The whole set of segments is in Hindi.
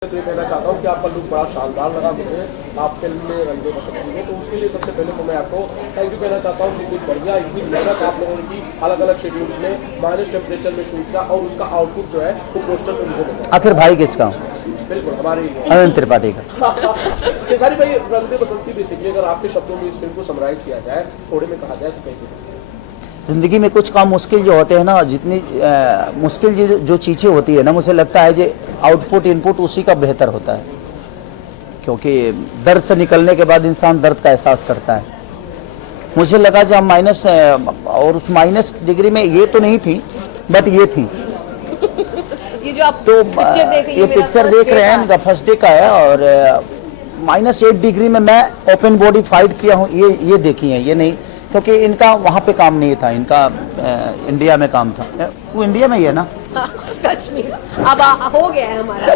तो ये कहना चाहता हूँ कि आपका लुक बड़ा शानदार लगा मुझे, आप फिल्म में रंगे बसंती में, तो उसके लिए सबसे पहले तो मैं आपको थैंक यू कहना चाहता हूँ कि इतनी बढ़िया, इतनी मेहनत आप लोगों ने की, अलग अलग शेड्यूल्स में माइनस टेम्परेचर में शूट किया और उसका आउटपुट जो है वो पोस्टर पे मुझे नजर आखिर भाई किसका? बिल्कुल हमारे अनंत त्रिपाठी का। केसारी भाई, रंगे बसंती बेसिकली अगर आपके शब्दों में इस फिल्म को समराइज किया जाए, थोड़े में कहा जाए तो कैसे? ज़िंदगी में कुछ काम मुश्किल जो होते हैं ना, जितनी मुश्किल जो चीज़ें होती है ना, मुझे लगता है जो आउटपुट इनपुट उसी का बेहतर होता है, क्योंकि दर्द से निकलने के बाद इंसान दर्द का एहसास करता है। मुझे लगा जब माइनस, और उस माइनस डिग्री में ये तो नहीं थी, बट ये थी। ये जो आप तो पिक्चर देख रही ये पिक्चर देख रहे हैं, इनका फर्स्ट डे का है, और -8 डिग्री में मैं ओपन बॉडी फाइट किया हूँ, ये देखी है, ये नहीं, क्योंकि इनका वहाँ पे काम नहीं था, इनका इंडिया में काम था। वो इंडिया में ही है ना? कश्मीर अब हो गया है हमारा।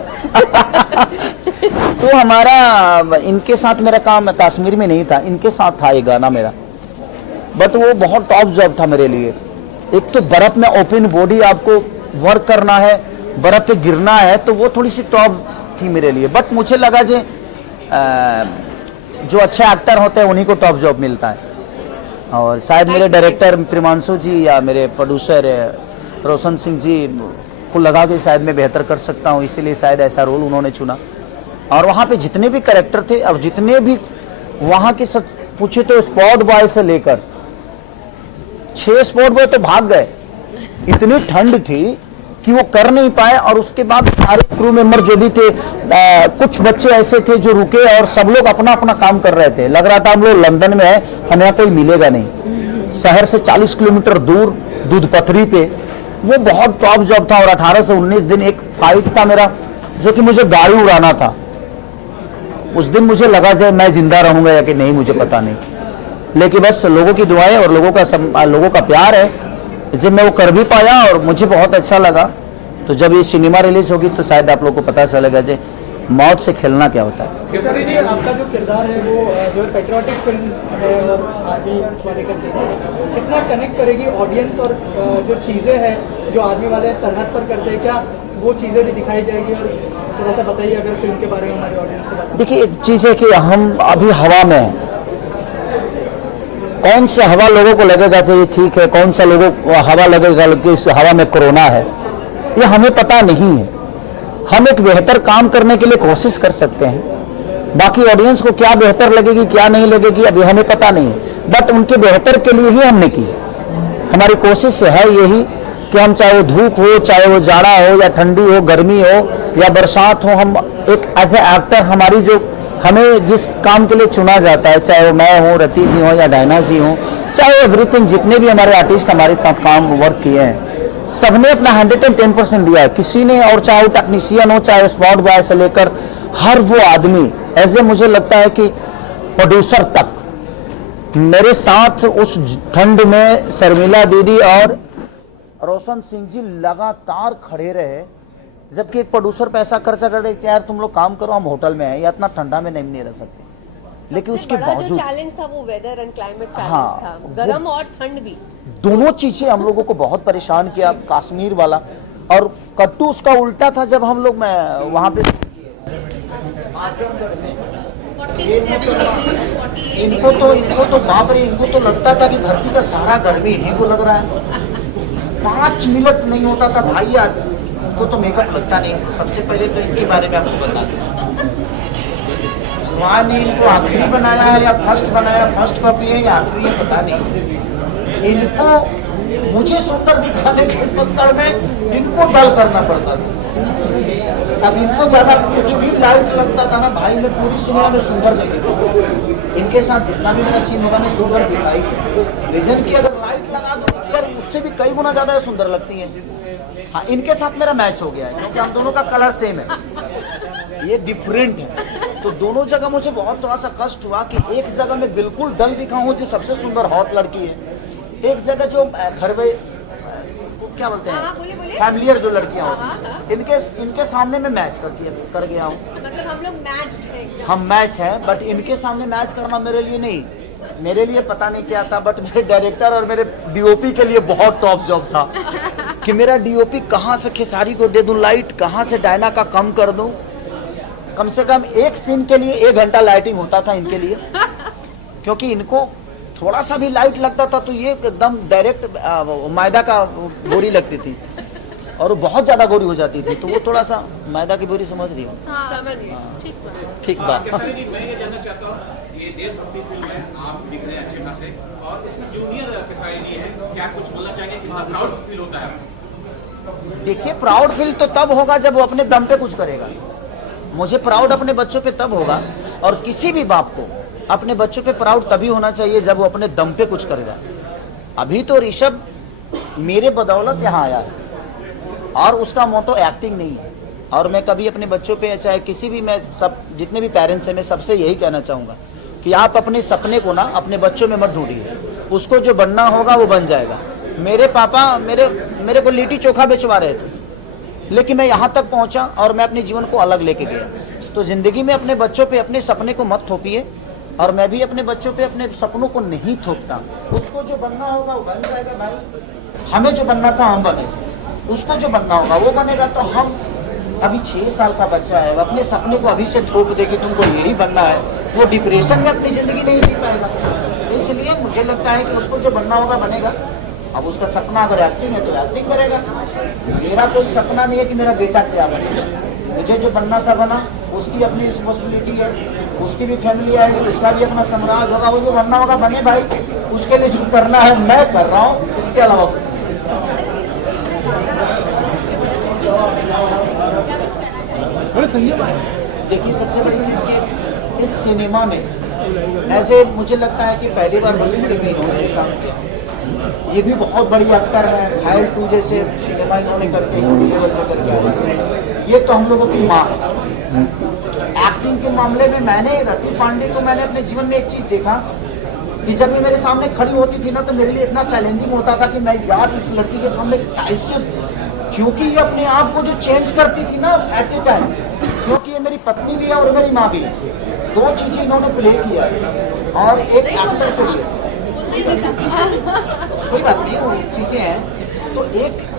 तो हमारा इनके साथ मेरा काम कश्मीर में नहीं था, इनके साथ था ये गाना मेरा, बट वो बहुत टॉप जॉब था मेरे लिए। एक तो बर्फ में ओपन बॉडी आपको वर्क करना है, बर्फ पे गिरना है, तो वो थोड़ी सी टॉप थी मेरे लिए। बट मुझे लगा जो अच्छे एक्टर होते हैं उन्हीं को टॉप जॉब मिलता है, और शायद मेरे डायरेक्टर त्रिमांशु जी या मेरे प्रोड्यूसर रोशन सिंह जी को लगा कि शायद मैं बेहतर कर सकता हूँ, इसीलिए शायद ऐसा रोल उन्होंने चुना। और वहाँ पे जितने भी कैरेक्टर थे और जितने भी वहाँ के पूछे तो स्पॉट बॉय से लेकर 6 स्पॉट बॉय तो भाग गए, इतनी ठंड थी कि वो कर नहीं पाए। और उसके बाद सारे क्रू मेंबर जो भी थे, कुछ बच्चे ऐसे थे जो रुके और सब लोग अपना अपना काम कर रहे थे। लग रहा था हम लोग लंदन में है, हमें यहाँ कोई मिलेगा नहीं। शहर से 40 किलोमीटर दूर दूध पथरी पे, वो बहुत टॉप जॉब था। और 18 से 19 दिन एक फाइट था मेरा, जो कि मुझे गाड़ी उड़ाना था। उस दिन मुझे लगा जाए मैं जिंदा रहूंगा या कि नहीं, मुझे पता नहीं, लेकिन बस लोगों की दुआएं और लोगों का प्यार है, जब मैं वो कर भी पाया और मुझे बहुत अच्छा लगा। तो जब ये सिनेमा रिलीज होगी तो शायद आप लोगों को पता चलेगा जो मौत से खेलना क्या होता है। केसरी जी, आपका जो किरदार है वो जो पेट्रियोटिक फिल्म है और आर्मी वाले का किरदार है, कितना कनेक्ट करेगी ऑडियंस, और जो चीज़ें हैं जो आर्मी वाले सरहद पर करते हैं, क्या वो चीज़ें भी दिखाई जाएगी? और थोड़ा सा बताइए अगर फिल्म के बारे में हमारी ऑडियंस को बताइए। देखिए, एक चीज़ है कि हम अभी हवा में हैं, कौन सा हवा लोगों को लगेगा चाहिए ठीक है, कौन सा लोगों को हवा लगेगा कि इस हवा में कोरोना है, ये हमें पता नहीं है। हम एक बेहतर काम करने के लिए कोशिश कर सकते हैं, बाकी ऑडियंस को क्या बेहतर लगेगी क्या नहीं लगेगी अभी हमें पता नहीं है, बट उनके बेहतर के लिए ही हमने की। हमारी कोशिश है यही कि हम, चाहे वो धूप हो, चाहे वो जाड़ा हो या ठंडी हो, गर्मी हो या बरसात हो, हम एक एज ए एक्टर हमारी जो हमें जिस काम के लिए चुना जाता है, चाहे वो मैं हूँ, रति जी हो या डायना जी हो, चाहे एवरीथिंग, जितने भी हमारे आर्टिस्ट हमारे साथ काम वर्क किए हैं, सबने अपना 110% दिया है। किसी ने, और चाहे वो टेक्नीशियन हो, चाहे स्पॉट बॉय से लेकर हर वो आदमी, ऐसे मुझे लगता है कि प्रोड्यूसर तक मेरे साथ उस ठंड में शर्मिला दीदी और रोशन सिंह जी लगातार खड़े रहे। जबकि एक प्रोड्यूसर पैसा खर्चा कर दे कि यार तुम लोग काम करो, हम होटल में हैं या इतना ठंडा में नहीं रह सकते, लेकिन उसके बावजूद चैलेंज था वो वेदर एंड क्लाइमेट चैलेंज हाँ, था, गर्म और ठंड भी, दोनों चीजें हम लोगों को बहुत परेशान किया। कश्मीर वाला और कट्टू उसका उल्टा था, जब हम लोग वहां पे इनको तो बाप रे, इनको तो लगता था कि धरती का सारा गर्मी इन्हीं को लग रहा है। 5 मिनट नहीं होता था भाई यार, इनको तो मेकअप लगता नहीं। सबसे पहले तो इनके बारे में आपको बता दें, भगवान ने इनको आखिरी बनाया है या फर्स्ट बनाया, फर्स्ट कॉपी है या आखिरी है पता नहीं। इनको मुझे सुंदर दिखाने के पकड़ में इनको डल करना पड़ता था। अब इनको ज्यादा कुछ भी लाइट लगता था ना भाई, मैं पूरी सिनेमा में सुंदर नहीं दिखा। इनके साथ जितना भी मेरा सीन होगा मैं सुंदर दिखाई रीजन की, अगर लाइट लगा दो अगर उससे भी कई गुना ज्यादा सुंदर लगती है। हाँ, इनके साथ मेरा मैच हो गया है क्योंकि हम दोनों का कलर सेम है, ये डिफरेंट है। तो दोनों जगह मुझे बहुत थोड़ा सा कष्ट हुआ कि एक जगह में बिल्कुल डल दिखा हूँ जो सबसे सुंदर हॉट लड़की है, एक जगह जो घर में क्या बोलते हैं फैमिलियर जो लड़कियां होती हैं, इनके सामने में मैच कर गया हूँ। मतलब हम लोग मैच्ड हैं, हम मैच हैं, बट इनके सामने मैच करना मेरे लिए नहीं, मेरे लिए पता नहीं क्या था, बट मेरे डायरेक्टर और मेरे डीओपी के लिए बहुत टॉप जॉब था कि मेरा डीओपी कहाँ से खेसारी को दे दूं लाइट, कहाँ से डायना का कम कर दूं, कम से कम एक सीन के लिए 1 घंटा लाइटिंग होता था इनके लिए, क्योंकि इनको थोड़ा सा भी लाइट लगता था तो ये एकदम डायरेक्ट मैदा का बोरी लगती थी और वो बहुत ज्यादा गोरी हो जाती थी, तो वो थोड़ा सा मैदा की बोरी समझ रही हो। समझ गए, ठीक बात। ठीक बात। केसारी जी, मैं ये जानना चाहता हूँ, ये देशभक्ति फिल्म है, आप दिख रहे हैं अच्छे खासे, और इसमें जूनियर केसारी जी हैं, क्या कुछ बोलना चाहेंगे कि प्राउड फील होता है? देखिए, प्राउड फील तो तब होगा जब वो अपने दम पे कुछ करेगा। मुझे प्राउड अपने बच्चों पे तब होगा, और किसी भी बाप को अपने बच्चों पे प्राउड तभी होना चाहिए जब वो अपने दम पे कुछ करेगा। अभी तो ऋषभ मेरे बदौलत यहाँ आया है और उसका मोटो एक्टिंग नहीं है, और मैं कभी अपने बच्चों पे चाहे किसी भी, मैं सब जितने भी पेरेंट्स हैं मैं सबसे यही कहना चाहूँगा कि आप अपने सपने को ना अपने बच्चों में मत ढूंढिए, उसको जो बनना होगा वो बन जाएगा। मेरे पापा मेरे को लिट्टी चोखा बेचवा रहे थे, लेकिन मैं यहाँ तक पहुँचा और मैं अपने जीवन को अलग लेके गया। तो जिंदगी में अपने बच्चों पे अपने सपने को मत थोपिए, और मैं भी अपने बच्चों पे अपने सपनों को नहीं थोपता। उसको जो बनना होगा वो बन जाएगा भाई। हमें जो बनना था हम बने, उसको जो बनना होगा वो बनेगा। तो हम अभी 6 साल का बच्चा है, वो अपने सपने को अभी से थोप दे कि तुमको यही बनना है, वो डिप्रेशन में अपनी जिंदगी नहीं जी पाएगा। इसलिए मुझे लगता है कि उसको जो बनना होगा बनेगा। अब उसका सपना अगर एक्टिंग है तो एक्टिंग करेगा। मेरा कोई सपना नहीं है कि मेरा बेटा क्या बने, मुझे जो बनना था बना, उसकी अपनी रिस्पॉन्सिबिलिटी है, उसकी भी फैमिली आएगी, उसका भी अपना साम्राज्य होगा, वो जो बनना होगा बने भाई। उसके लिए जो करना है मैं कर रहा हूँ, इसके अलावा कुछ देखिए, सबसे बड़ी चीज़ कि इस सिनेमा में ऐसे मुझे लगता है कि पहली बार भोजपुरी में इन्होंने काम किया। ये भी बहुत बड़ी एक्टर है, घायल 2 जैसे सिनेमा इन्होंने करके लेवल पर करके आया। ये तो हम लोगों की माँ है। एक्टिंग के मामले में मैंने रति पांडे को मैंने अपने जीवन में एक चीज़ देखा कि जब ये मेरे सामने खड़ी होती थी ना, तो मेरे लिए इतना चैलेंजिंग होता था कि मैं यार इस लड़की के सामने कैसे, क्योंकि ये अपने आप को जो चेंज करती थी ना एट ए टाइम, क्योंकि ये मेरी पत्नी भी है और मेरी माँ भी है, 2 चीजें इन्होंने प्ले किया है। और एक एक्टर के लिए कोई बात नहीं, वो चीजें हैं। तो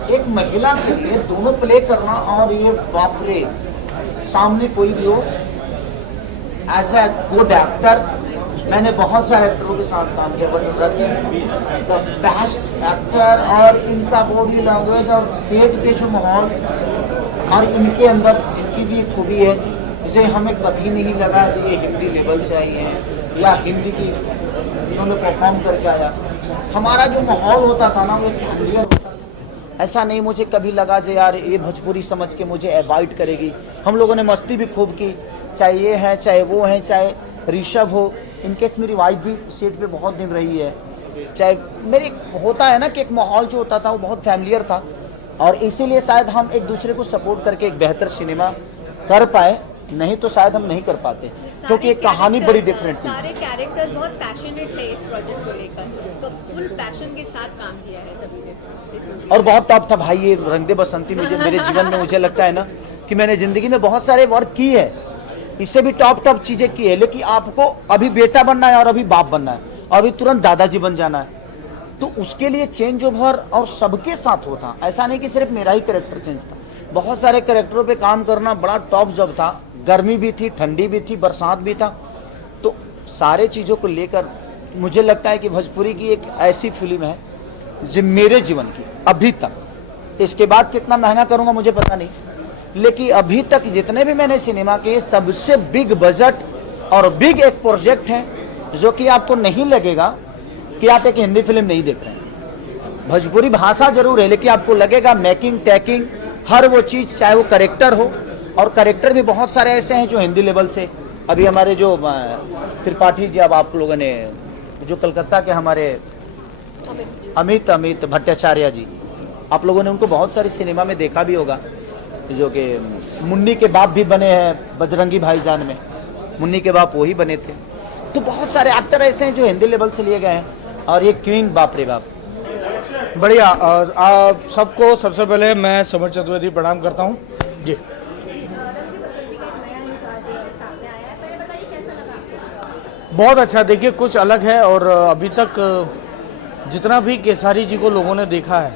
एक महिला के लिए दोनों प्ले करना, और ये बाप रे, सामने कोई भी हो, एज ए गुड एक्टर मैंने बहुत सारे एक्टरों के साथ काम किया, but Rati the best actor. और इनका बॉडी लैंग्वेज और सेट पे जो माहौल, और इनके अंदर इनकी भी एक खूबी है, इसे हमें कभी नहीं लगा कि ये हिंदी लेवल से आई हैं या हिंदी की इन्होंने परफॉर्म करके आया। हमारा जो माहौल होता था ना वो एक क्लियर होता था, ऐसा नहीं मुझे कभी लगा कि यार ये भोजपुरी समझ के मुझे अवॉइड करेगी। हम लोगों ने मस्ती भी खूब की, चाहे ये है चाहे वो है, चाहे ऋषभ हो, इनकेस मेरी वाइफ भी सेट पे बहुत दिन रही है, चाहे मेरी होता है ना कि एक माहौल जो होता था वो बहुत फैमिलियर था, और इसीलिए शायद हम एक दूसरे को सपोर्ट करके एक बेहतर सिनेमा कर पाए, नहीं तो शायद हम नहीं कर पाते, क्योंकि एक कहानी बड़ी डिफरेंट थी। सारे कैरेक्टर्स बहुत पैशनेट है इस प्रोजेक्ट को लेकर, तो फुल पैशन के साथ काम किया है सभी ने, और बहुत टॉप था भाई ये रंग दे बसंती में। मेरे जीवन में मुझे लगता है ना कि मैंने जिंदगी में बहुत सारे वर्क की है, इससे भी टॉप चीजें की है, लेकिन आपको अभी बेटा बनना है और अभी बाप बनना है और अभी तुरंत दादाजी बन जाना है, तो उसके लिए चेंज ओवर और सबके साथ होता। ऐसा नहीं कि सिर्फ मेरा ही कैरेक्टर चेंज था, बहुत सारे कैरेक्टरों पे काम करना बड़ा टॉप जॉब था। गर्मी भी थी, ठंडी भी थी, बरसात भी था, तो सारे चीज़ों को लेकर मुझे लगता है कि भोजपुरी की एक ऐसी फिल्म है जो मेरे जीवन की अभी तक, इसके बाद कितना महंगा करूँगा मुझे पता नहीं, लेकिन अभी तक जितने भी मैंने सिनेमा के सबसे बिग बजट और बिग एक प्रोजेक्ट है, जो कि आपको नहीं लगेगा कि आप एक हिंदी फिल्म नहीं देख रहे हैं। भोजपुरी भाषा जरूर है, लेकिन आपको लगेगा मेकिंग टेकिंग हर वो चीज़, चाहे वो करेक्टर हो, और करेक्टर भी बहुत सारे ऐसे हैं जो हिंदी लेवल से। अभी हमारे जो त्रिपाठी जी, अब आप लोगों ने जो कलकत्ता के हमारे अमित भट्टाचार्य जी, आप लोगों ने उनको बहुत सारी सिनेमा में देखा भी होगा, जो कि मुन्नी के बाप भी बने हैं बजरंगी भाईजान में, मुन्नी के बाप वही बने थे। तो बहुत सारे एक्टर ऐसे हैं जो हिंदी लेवल से लिए गए हैं, और ये क्वीन बाप रे बाप। बढ़िया। आप सबको सबसे पहले मैं समर चतुर्वेदी प्रणाम करता हूँ जी। बहुत अच्छा, देखिए कुछ अलग है, और अभी तक जितना भी केसारी जी को लोगों ने देखा है,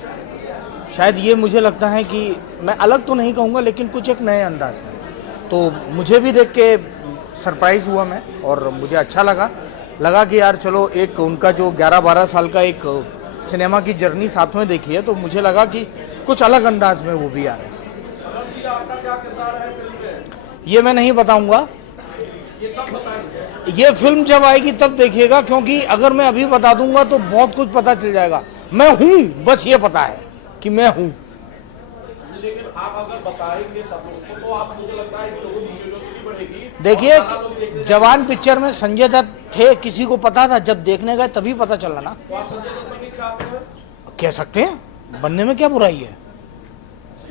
शायद ये मुझे लगता है कि मैं अलग तो नहीं कहूँगा, लेकिन कुछ एक नए अंदाज में, तो मुझे भी देख के सरप्राइज हुआ मैं, और मुझे अच्छा लगा कि यार चलो एक उनका जो 11-12 साल का एक सिनेमा की जर्नी साथ में देखी है, तो मुझे लगा कि कुछ अलग अंदाज में वो भी आ रहे हैं। सनम जी, आपका क्या किरदार है फिल्म में? ये मैं नहीं बताऊंगा, ये कब बताएंगे? ये फिल्म जब आएगी तब देखिएगा, क्योंकि अगर मैं अभी बता दूंगा तो बहुत कुछ पता चल जाएगा। मैं हूं, बस ये पता है कि मैं हूं। लेकिन आप अगर बताएंगे सब लोगों को तो आप, मुझे लगता है कि लोगों की क्यूरियोसिटी बढ़ेगी। देखिए, जवान पिक्चर में संजय दत्त थे, किसी को पता था? जब देखने गए तभी पता चला ना। तो आप संजय दत्त बनने की चाहते हैं? कह सकते हैं, बनने में क्या बुराई है?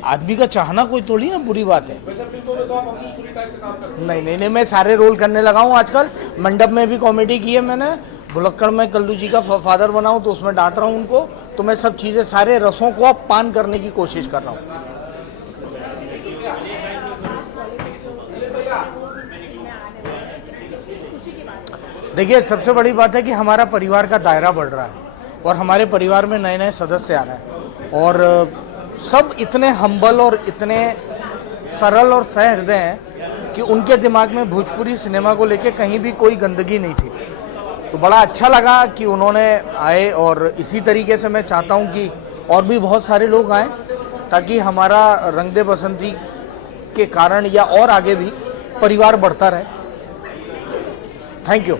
आदमी का चाहना कोई थोड़ी ना बुरी बात है। वैसे फिल्मों में तो आप अपनी स्टोरी टाइप का काम करते हैं। नहीं, मैं सारे रोल करने लगा हूँ आजकल। मंडप में भी कॉमेडी की है मैंने, भुलक्कड़ में कल्लू जी का फादर बना हूँ तो उसमें डांट रहा हूँ उनको। तो मैं सब चीज़ें, सारे रसों को अब पान करने की कोशिश कर रहा हूँ। देखिए, सबसे बड़ी बात है कि हमारा परिवार का दायरा बढ़ रहा है और हमारे परिवार में नए नए सदस्य आ रहे हैं, और सब इतने हम्बल और इतने सरल और सहृदय हैं कि उनके दिमाग में भोजपुरी सिनेमा को लेके कहीं भी कोई गंदगी नहीं थी। तो बड़ा अच्छा लगा कि उन्होंने आए, और इसी तरीके से मैं चाहता हूं कि और भी बहुत सारे लोग आएँ, ताकि हमारा रंग दे बसंती के कारण या और आगे भी परिवार बढ़ता रहे। Thank you.